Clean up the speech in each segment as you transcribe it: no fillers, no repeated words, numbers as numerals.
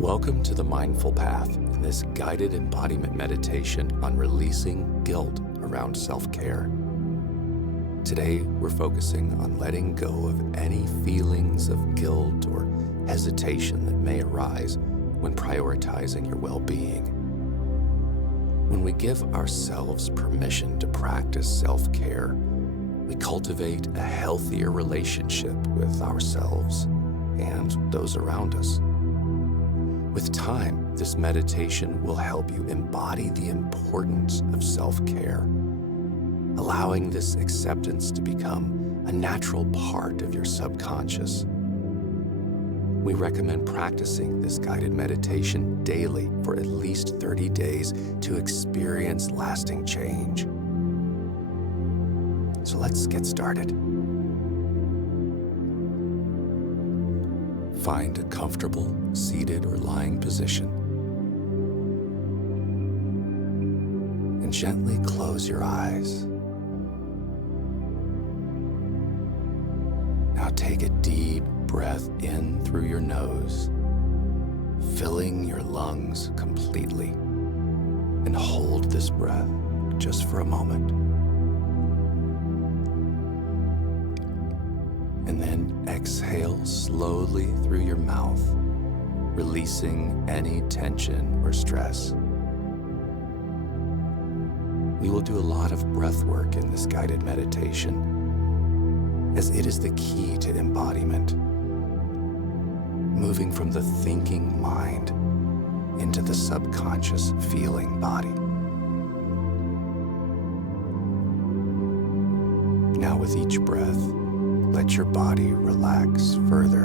Welcome to the Mindful Path in this guided embodiment meditation on releasing guilt around self-care. Today, we're focusing on letting go of any feelings of guilt or hesitation that may arise when prioritizing your well-being. When we give ourselves permission to practice self-care, we cultivate a healthier relationship with ourselves and those around us. With time, this meditation will help you embody the importance of self-care, allowing this acceptance to become a natural part of your subconscious. We recommend practicing this guided meditation daily for at least 30 days to experience lasting change. So let's get started. Find a comfortable seated or lying position and gently close your eyes. Now take a deep breath in through your nose, filling your lungs completely, and hold this breath just for a moment. And then exhale slowly through your mouth, releasing any tension or stress. We will do a lot of breath work in this guided meditation, as it is the key to embodiment, moving from the thinking mind into the subconscious feeling body. Now with each breath, let your body relax further.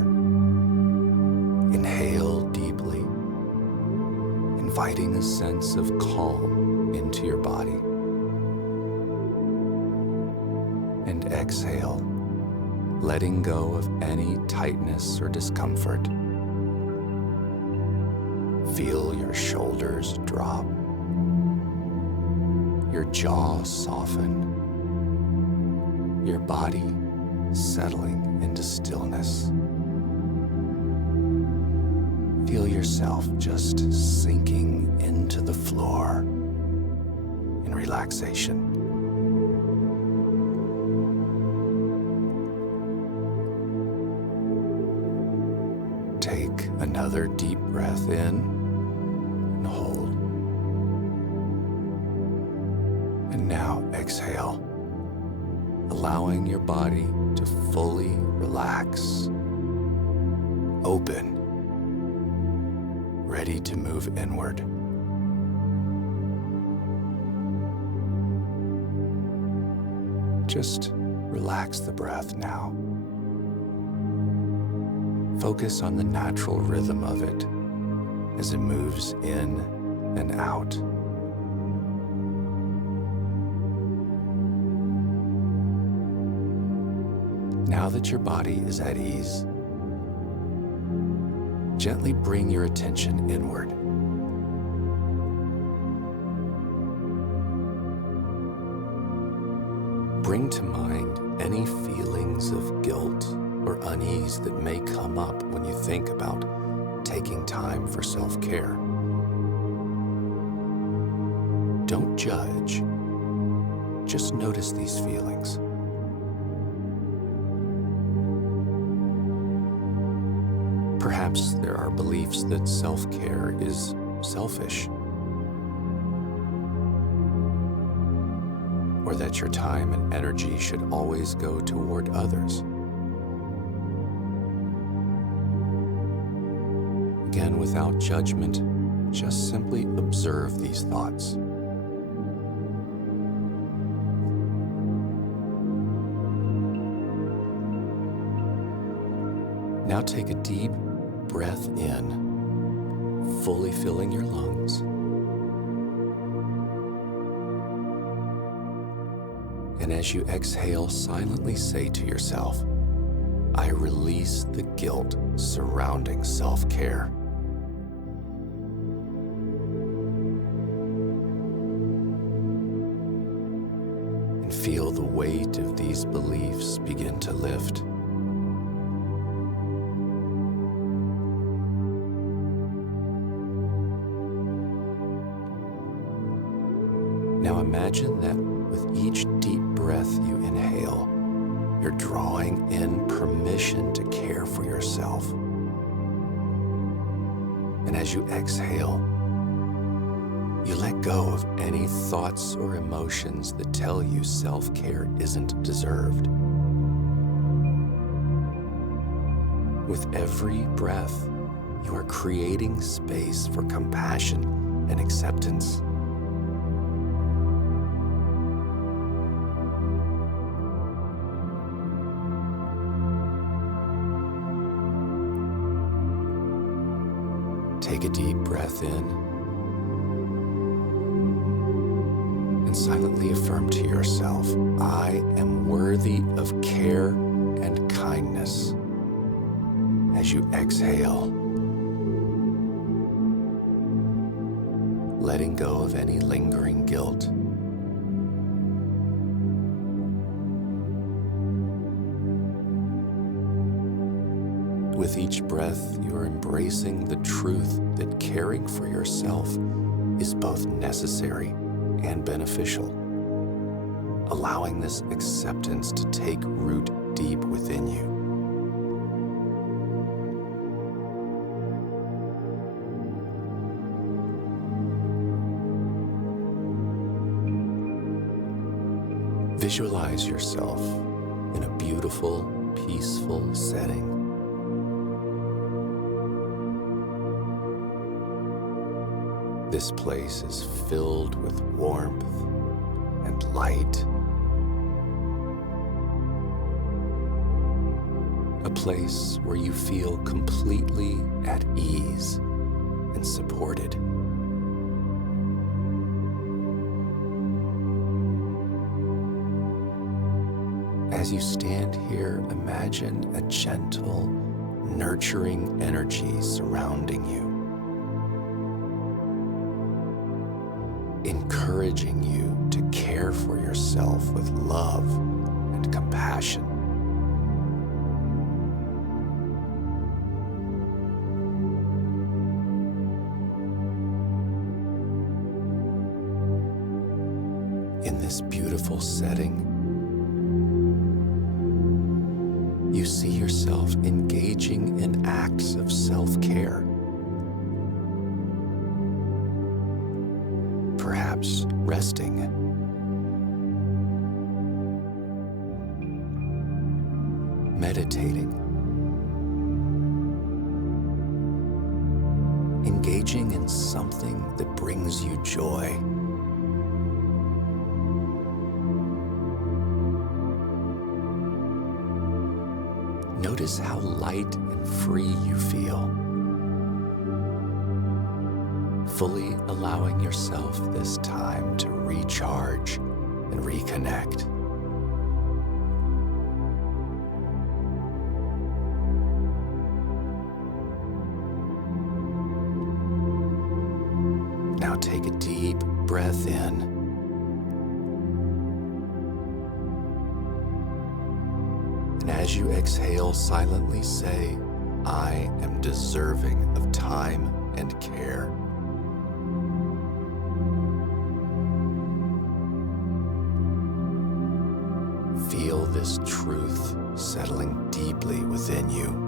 Inhale deeply, inviting a sense of calm into your body. And exhale, letting go of any tightness or discomfort. Feel your shoulders drop, your jaw soften, your body settling into stillness. Feel yourself just sinking into the floor in relaxation. Take another deep breath in and hold. And now exhale, allowing your body to fully relax, open, ready to move inward. Just relax the breath now. Focus on the natural rhythm of it as it moves in and out. Now that your body is at ease, gently bring your attention inward. Bring to mind any feelings of guilt or unease that may come up when you think about taking time for self-care. Don't judge, just notice these feelings. Perhaps there are beliefs that self-care is selfish, or that your time and energy should always go toward others. Again, without judgment, just simply observe these thoughts. Now take a deep breath in, fully filling your lungs. And as you exhale, silently say to yourself, I release the guilt surrounding self-care. And feel the weight of these beliefs begin to lift. Now imagine that with each deep breath you inhale, you're drawing in permission to care for yourself. And as you exhale, you let go of any thoughts or emotions that tell you self-care isn't deserved. With every breath, you are creating space for compassion and acceptance. Take a deep breath in and silently affirm to yourself, I am worthy of care and kindness. As you exhale, letting go of any lingering guilt. With each breath, you are embracing the truth that caring for yourself is both necessary and beneficial, allowing this acceptance to take root deep within you. Visualize yourself in a beautiful, peaceful setting. This place is filled with warmth and light. A place where you feel completely at ease and supported. As you stand here, imagine a gentle, nurturing energy surrounding you, encouraging you to care for yourself with love and compassion. In this beautiful setting, you see yourself engaging in acts of self-care. Perhaps resting, meditating, engaging in something that brings you joy. Notice how light and free you feel, fully allowing yourself this time to recharge and reconnect. Now take a deep breath in. And as you exhale, silently say, I am deserving of time and care. Feel this truth settling deeply within you.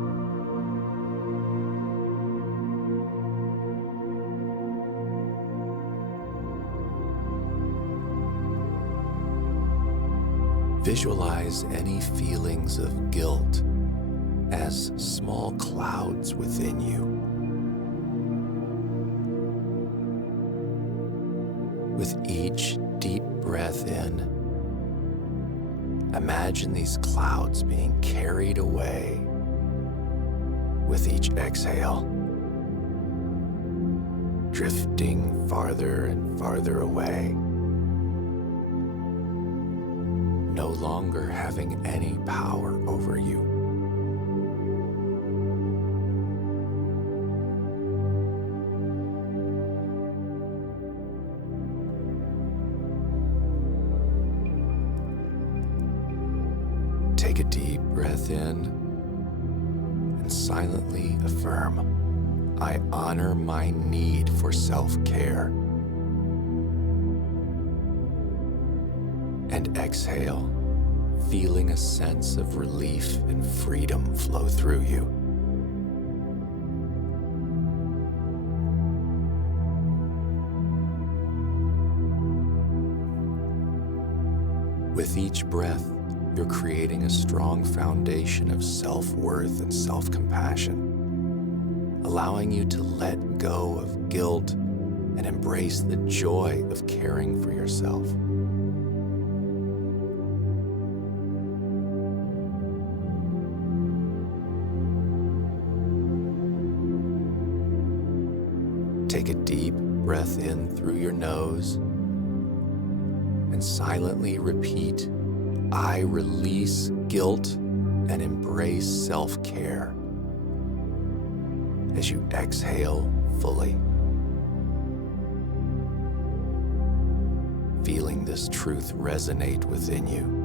Visualize any feelings of guilt as small clouds within you. With each deep breath in, imagine these clouds being carried away with each exhale, drifting farther and farther away, no longer having any power over you. Take a deep breath in and silently affirm, I honor my need for self-care. And exhale, feeling a sense of relief and freedom flow through you. With each breath, you're creating a strong foundation of self-worth and self-compassion, allowing you to let go of guilt and embrace the joy of caring for yourself. Take a deep breath in through your nose and silently repeat, "I release guilt and embrace self-care," as you exhale fully. Feeling this truth resonate within you.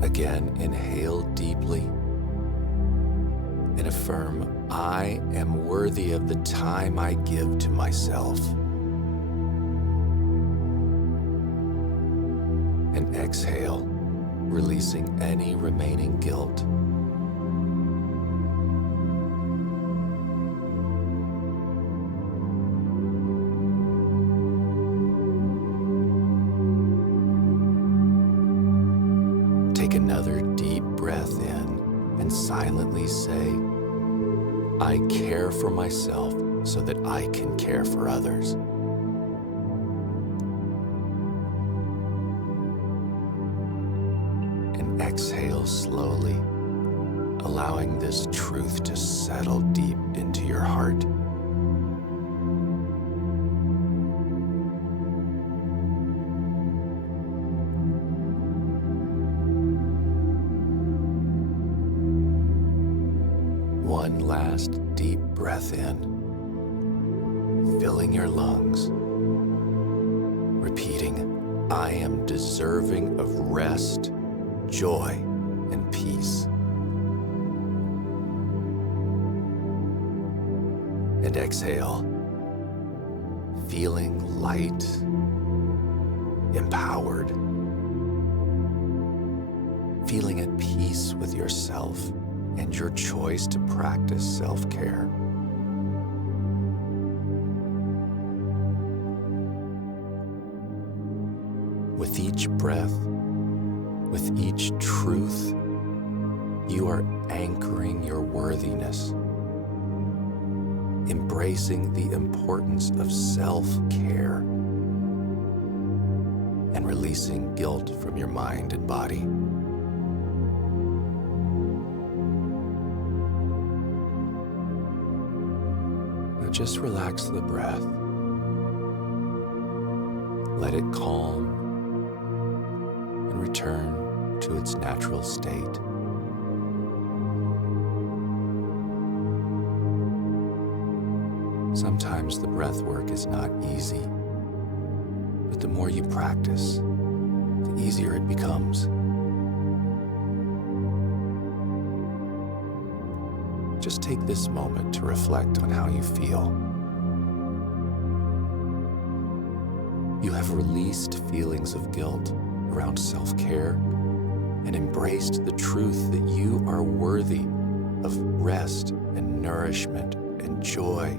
Again, inhale deeply and affirm, "I am worthy of the time I give to myself." And exhale, releasing any remaining guilt. Take another deep breath in and silently say, "I care for myself so that I can care for others." And exhale slowly, allowing this truth to settle deep into your heart. One last deep breath in, filling your lungs, repeating, "I am deserving of rest, joy, and peace." And exhale, feeling light, empowered, feeling at peace with yourself and your choice to practice self-care. With each breath, with each truth, you are anchoring your worthiness, embracing the importance of self-care, and releasing guilt from your mind and body. Now just relax the breath. Let it calm and return to its natural state. Sometimes the breath work is not easy, but the more you practice, the easier it becomes. Just take this moment to reflect on how you feel. You have released feelings of guilt around self-care and embraced the truth that you are worthy of rest and nourishment and joy.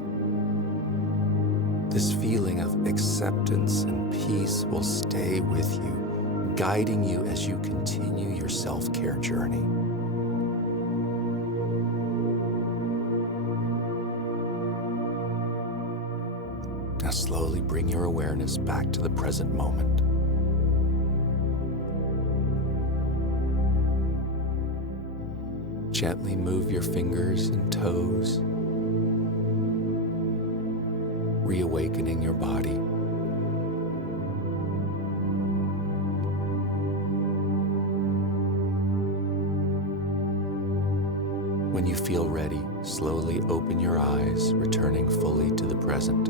This feeling of acceptance and peace will stay with you, guiding you as you continue your self-care journey. Now slowly bring your awareness back to the present moment. Gently move your fingers and toes, reawakening your body. When you feel ready, slowly open your eyes, returning fully to the present.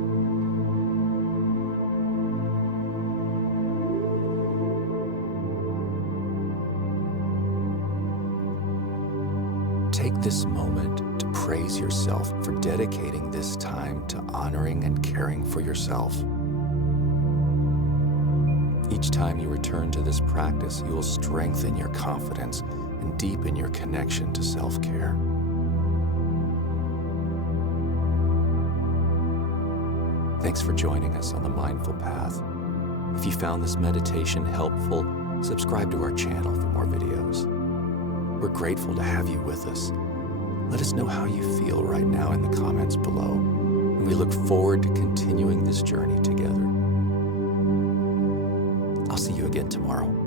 Take this moment to praise yourself for dedicating this time to honoring and caring for yourself. Each time you return to this practice, you will strengthen your confidence and deepen your connection to self-care. Thanks for joining us on the Mindful Path. If you found this meditation helpful, subscribe to our channel for more videos. We're grateful to have you with us. Let us know how you feel right now in the comments below, and we look forward to continuing this journey together. I'll see you again tomorrow.